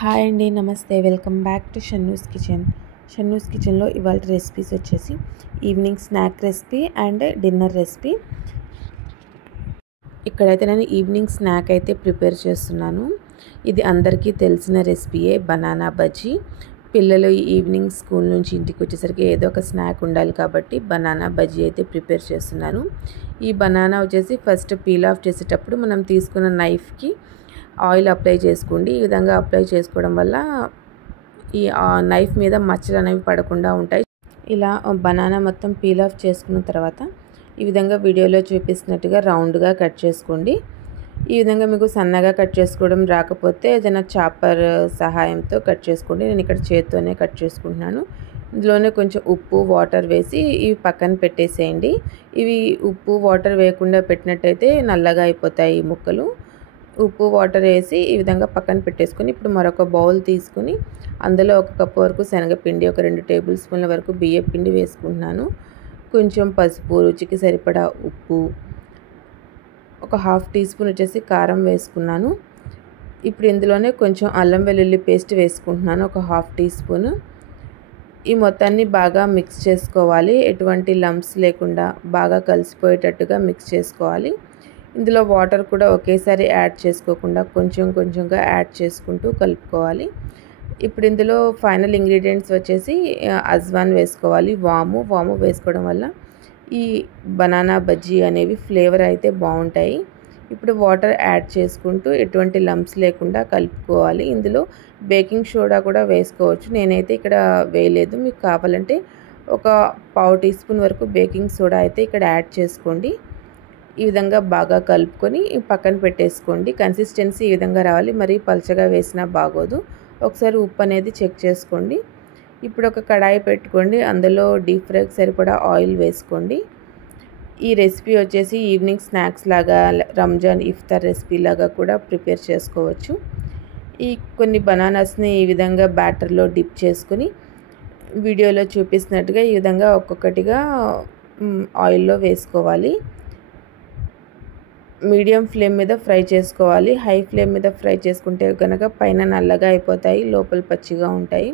Hi అండి, నమస్తే. Welcome back to Shannu's kitchen. Shannu's కిచెన్లో ఇవాళ రెసిపీస్ వచ్చేసి evening snack recipe and dinner recipe. ఇక్కడైతే నేను ఈవినింగ్ స్నాక్ అయితే ప్రిపేర్ చేస్తున్నాను. ఇది అందరికీ తెలిసిన రెసిపీయే, బనానా బజ్జీ. పిల్లలు ఈవినింగ్ స్కూల్ నుంచి ఇంటికి వచ్చేసరికి ఏదో ఒక స్నాక్ ఉండాలి కాబట్టి బనానా బజ్జీ అయితే ప్రిపేర్ చేస్తున్నాను. ఈ బనానా వచ్చేసి ఫస్ట్ పీల్ ఆఫ్ చేసేటప్పుడు మనం తీసుకున్న నైఫ్కి ఆయిల్ అప్లై చేసుకోండి. ఈ విధంగా అప్లై చేసుకోవడం వల్ల ఈ నైఫ్ మీద మచ్చలు అనేవి పడకుండా ఉంటాయి. ఇలా బనానా మొత్తం పీల్ ఆఫ్ చేసుకున్న తర్వాత ఈ విధంగా వీడియోలో చూపిస్తున్నట్టుగా రౌండ్గా కట్ చేసుకోండి. ఈ విధంగా మీకు సన్నగా కట్ చేసుకోవడం రాకపోతే ఏదైనా చాపర్ సహాయంతో కట్ చేసుకోండి. నేను ఇక్కడ చేత్తోనే కట్ చేసుకుంటున్నాను. ఇందులోనే కొంచెం ఉప్పు, వాటర్ వేసి ఇవి పక్కన పెట్టేసేయండి. ఇవి ఉప్పు, వాటర్ వేయకుండా పెట్టినట్టయితే నల్లగా అయిపోతాయి ఈ ముక్కలు. ఉప్పు, వాటర్ వేసి ఈ విధంగా పక్కన పెట్టేసుకొని ఇప్పుడు మరొక బౌల్ తీసుకుని అందులో 1 కప్పు వరకు శనగపిండి, ఒక 2 టేబుల్ స్పూన్ల వరకు బియ్యం పిండి వేసుకుంటున్నాను. కొంచెం పసుపు, రుచికి సరిపడా ఉప్పు, ఒక 1/2 టీ స్పూన్ వచ్చేసి కారం వేసుకున్నాను. ఇప్పుడు ఇందులోనే కొంచెం అల్లం వెల్లుల్లి పేస్ట్ వేసుకుంటున్నాను, ఒక 1/2 టీ స్పూన్. ఈ మొత్తాన్ని బాగా మిక్స్ చేసుకోవాలి. ఎటువంటి లంప్స్ లేకుండా బాగా కలిసిపోయేటట్టుగా మిక్స్ చేసుకోవాలి. ఇందులో వాటర్ కూడా ఒకేసారి యాడ్ చేసుకోకుండా కొంచెం కొంచెంగా యాడ్ చేసుకుంటూ కలుపుకోవాలి. ఇప్పుడు ఇందులో ఫైనల్ ఇంగ్రీడియంట్స్ వచ్చేసి అజ్వాన్ వేసుకోవాలి. వాము వేసుకోవడం వల్ల ఈ బనానా బజ్జీ అనేవి ఫ్లేవర్ అయితే బాగుంటాయి. ఇప్పుడు వాటర్ యాడ్ చేసుకుంటూ ఎటువంటి లంప్స్ లేకుండా కలుపుకోవాలి. ఇందులో బేకింగ్ సోడా కూడా వేసుకోవచ్చు. నేనైతే ఇక్కడ వేయలేదు. మీకు కావాలంటే ఒక 1/2 టీ స్పూన్ వరకు బేకింగ్ సోడా అయితే ఇక్కడ యాడ్ చేసుకోండి. ఈ విధంగా బాగా కలుపుకొని పక్కన పెట్టేసుకోండి. కన్సిస్టెన్సీ ఈ విధంగా రావాలి, మరీ పలచగా వేసినా బాగోదు. ఒకసారి ఉప్పు అనేది చెక్ చేసుకోండి. ఇప్పుడు ఒక కడాయి పెట్టుకోండి. అందులో డీప్ ఫ్రైకి సరిపడా ఆయిల్ వేసుకోండి. ఈ రెసిపీ వచ్చేసి ఈవినింగ్ స్నాక్స్ లాగా, రంజాన్ ఇఫ్తార్ రెసిపీ లాగా కూడా ప్రిపేర్ చేసుకోవచ్చు. ఈ కొన్ని బనానాస్ని ఈ విధంగా బ్యాటర్లో డిప్ చేసుకుని వీడియోలో చూపిస్తున్నట్టుగా ఈ విధంగా ఒక్కొక్కటిగా ఆయిల్లో వేసుకోవాలి. మీడియం ఫ్లేమ్ మీద ఫ్రై చేసుకోవాలి. హై ఫ్లేమ్ మీద ఫ్రై చేసుకుంటే కనుక పైన నల్లగా అయిపోతాయి, లోపల పచ్చిగా ఉంటాయి.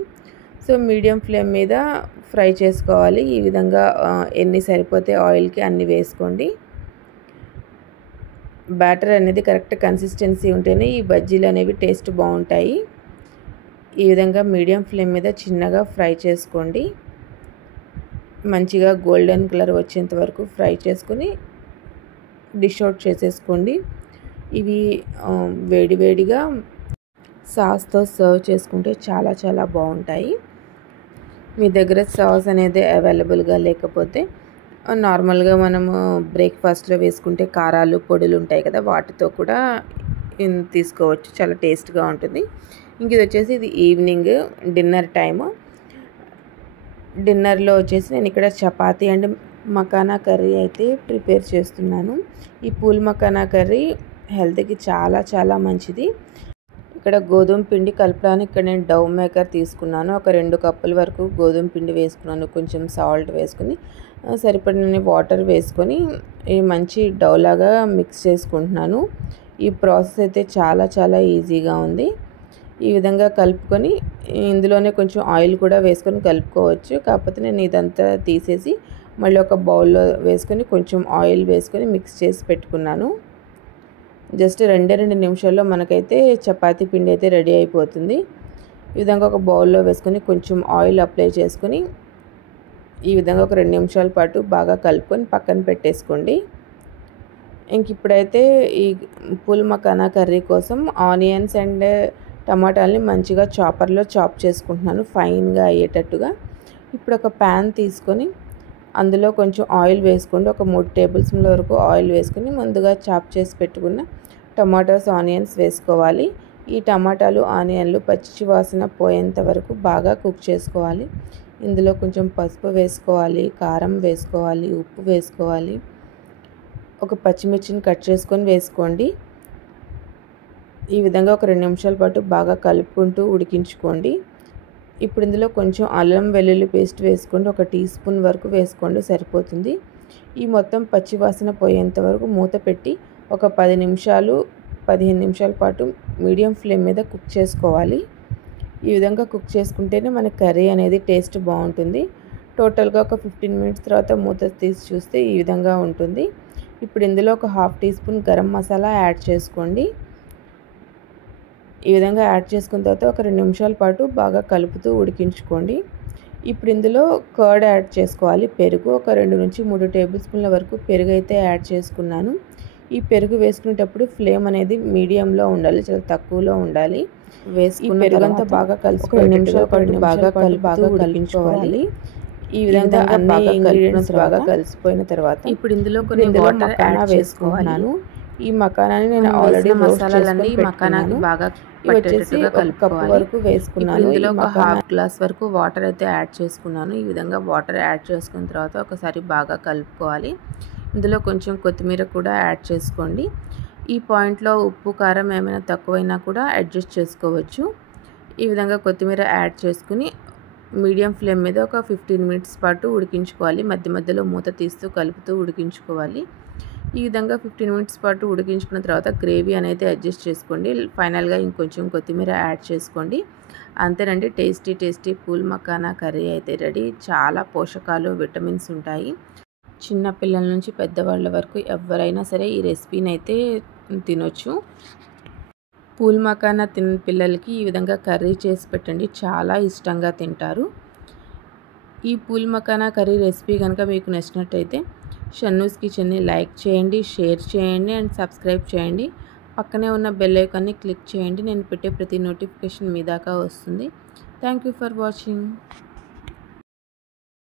సో మీడియం ఫ్లేమ్ మీద ఫ్రై చేసుకోవాలి. ఈ విధంగా ఎన్ని సరిపోతే ఆయిల్కి అన్ని వేసుకోండి. బ్యాటర్ అనేది కరెక్ట్ కన్సిస్టెన్సీ ఉంటేనే ఈ బజ్జీలు అనేవి టేస్ట్ బాగుంటాయి. ఈ విధంగా మీడియం ఫ్లేమ్ మీద చిన్నగా ఫ్రై చేసుకోండి. మంచిగా గోల్డెన్ కలర్ వచ్చేంత వరకు ఫ్రై చేసుకుని డిష్ అవుట్ చేసేసుకోండి. ఇవి వేడివేడిగా సాస్తో సర్వ్ చేసుకుంటే చాలా చాలా బాగుంటాయి. మీ దగ్గర సాస్ అనేది అవైలబుల్గా లేకపోతే నార్మల్గా మనము బ్రేక్ఫాస్ట్లో వేసుకుంటే కారాలు, పొడులు ఉంటాయి కదా, వాటితో కూడా తీసుకోవచ్చు. చాలా టేస్ట్గా ఉంటుంది. ఇంక ఇది వచ్చేసి ఇది ఈవినింగ్ డిన్నర్ టైము. డిన్నర్లో వచ్చేసి నేను ఇక్కడ చపాతీ అండ్ మకానా కర్రీ అయితే ప్రిపేర్ చేస్తున్నాను. ఈ పూల్ మకానా కర్రీ హెల్త్కి చాలా చాలా మంచిది. ఇక్కడ గోధుమ పిండి కలపడానికి ఇక్కడ నేను డౌ మేకర్ తీసుకున్నాను. ఒక 2 కప్పుల వరకు గోధుమ పిండి వేసుకున్నాను. కొంచెం సాల్ట్ వేసుకుని సరిపడిన వాటర్ వేసుకొని ఈ మంచి డౌ లాగా మిక్స్ చేసుకుంటున్నాను. ఈ ప్రాసెస్ అయితే చాలా చాలా ఈజీగా ఉంది. ఈ విధంగా కలుపుకొని ఇందులోనే కొంచెం ఆయిల్ కూడా వేసుకొని కలుపుకోవచ్చు. కాకపోతే నేను ఇదంతా తీసేసి మళ్ళీ ఒక బౌల్లో వేసుకొని కొంచెం ఆయిల్ వేసుకొని మిక్స్ చేసి పెట్టుకున్నాను. జస్ట్ 2 నిమిషాల్లో మనకైతే చపాతీ పిండి అయితే రెడీ అయిపోతుంది. ఈ విధంగా ఒక బౌల్లో వేసుకొని కొంచెం ఆయిల్ అప్లై చేసుకొని ఈ విధంగా ఒక 2 నిమిషాల పాటు బాగా కలుపుకొని పక్కన పెట్టేసుకోండి. ఇంక ఇప్పుడైతే ఈ పూల్ మకానా కర్రీ కోసం ఆనియన్స్ అండ్ టమాటాలని మంచిగా చాపర్లో చాప్ చేసుకుంటున్నాను, ఫైన్గా అయ్యేటట్టుగా. ఇప్పుడు ఒక ప్యాన్ తీసుకొని అందులో కొంచెం ఆయిల్ వేసుకోండి. ఒక 3 టేబుల్ స్పూన్ల వరకు ఆయిల్ వేసుకొని ముందుగా చాప్ చేసి పెట్టుకున్న టమాటోస్, ఆనియన్స్ వేసుకోవాలి. ఈ టమాటాలు, ఆనియన్లు పచ్చి వాసన పోయేంత వరకు బాగా కుక్ చేసుకోవాలి. ఇందులో కొంచెం పసుపు వేసుకోవాలి, కారం వేసుకోవాలి, ఉప్పు వేసుకోవాలి. ఒక పచ్చిమిర్చిని కట్ చేసుకొని వేసుకోండి. ఈ విధంగా ఒక 2 నిమిషాల పాటు బాగా కలుపుకుంటూ ఉడికించుకోండి. ఇప్పుడు ఇందులో కొంచెం అల్లం వెల్లుల్లి పేస్ట్ వేసుకోండి. ఒక టీ స్పూన్ వరకు వేసుకోండి, సరిపోతుంది. ఈ మొత్తం పచ్చి వాసన పోయేంత వరకు మూత పెట్టి ఒక 10 నిమిషాలు 15 నిమిషాల పాటు మీడియం ఫ్లేమ్ మీద కుక్ చేసుకోవాలి. ఈ విధంగా కుక్ చేసుకుంటేనే మన కర్రీ అనేది టేస్ట్ బాగుంటుంది. టోటల్గా ఒక 15 మినిట్స్ తర్వాత మూత తీసి చూస్తే ఈ విధంగా ఉంటుంది. ఇప్పుడు ఇందులో ఒక 1/2 teaspoon garam masala add చేసుకోండి. ఈ విధంగా యాడ్ చేసుకున్న తర్వాత ఒక 2 నిమిషాల పాటు బాగా కలుపుతూ ఉడికించుకోండి. ఇప్పుడు ఇందులో కర్డ్ యాడ్ చేసుకోవాలి. పెరుగు ఒక 2 నుంచి 3 టేబుల్ స్పూన్ల వరకు పెరుగు అయితే యాడ్ చేసుకున్నాను. ఈ పెరుగు వేసుకునేటప్పుడు ఫ్లేమ్ అనేది మీడియంలో ఉండాలి, చాలా తక్కువలో ఉండాలి. వేసుకున్న పెరుగంతా బాగా కలిసి 2 నిమిషాల పాటు బాగా ఉడికించుకోవాలి. ఈ విధంగా అన్ని ఇంగ్రీడియంట్స్ బాగా కలిసిపోయిన తర్వాత ఇప్పుడు ఇందులో కొన్ని వాటర్ యాడ్ చేసుకున్నాను. ఈ మకానాని నేను ఆల్రెడీ మసాలాలన్నీ మకానాకి బాగా పట్టేటట్టుగా కలుపుకోవాలి. వరకు వేసుకున్నాను. ఇందులో ఒక 1/2 గ్లాస్ వరకు వాటర్ అయితే యాడ్ చేసుకున్నాను. ఈ విధంగా వాటర్ యాడ్ చేసుకున్న తర్వాత ఒకసారి బాగా కలుపుకోవాలి. ఇందులో కొంచెం కొత్తిమీర కూడా యాడ్ చేసుకోండి. ఈ పాయింట్లో ఉప్పు కారం ఏమైనా తక్కువైనా కూడా అడ్జస్ట్ చేసుకోవచ్చు. ఈ విధంగా కొత్తిమీర యాడ్ చేసుకుని మీడియం ఫ్లేమ్ మీద ఒక 15 మినిట్స్ పాటు ఉడికించుకోవాలి. మధ్య మధ్యలో మూత తీస్తూ కలుపుతూ ఉడికించుకోవాలి. ఈ విధంగా 15 మినిట్స్ పాటు ఉడికించుకున్న తర్వాత గ్రేవీ అనేది అడ్జస్ట్ చేసుకోండి. ఫైనల్గా ఇంకొంచెం కొత్తిమీర యాడ్ చేసుకోండి. అంతేనండి, టేస్టీ పూల్ మకానా కర్రీ అయితే రెడీ. చాలా పోషకాలు, విటమిన్స్ ఉంటాయి. చిన్న పిల్లల నుంచి పెద్దవాళ్ళ వరకు ఎవరైనా సరే ఈ రెసిపీని అయితే తినొచ్చు. పూల్ మకానా తిన్న పిల్లలకి ఈ విధంగా కర్రీ చేసి పెట్టండి, చాలా ఇష్టంగా తింటారు. ఈ పూల్ మకానా కర్రీ రెసిపీ కనుక మీకు నచ్చినట్టయితే షన్నూస్ కిచెన్ని లైక్ చేయండి, షేర్ చేయండి అండ్ సబ్స్క్రైబ్ చేయండి. పక్కనే ఉన్న బెల్ ఐకాన్ని క్లిక్ చేయండి. నేను పెట్టే ప్రతి నోటిఫికేషన్ మీ దాకా వస్తుంది. Thank you for watching.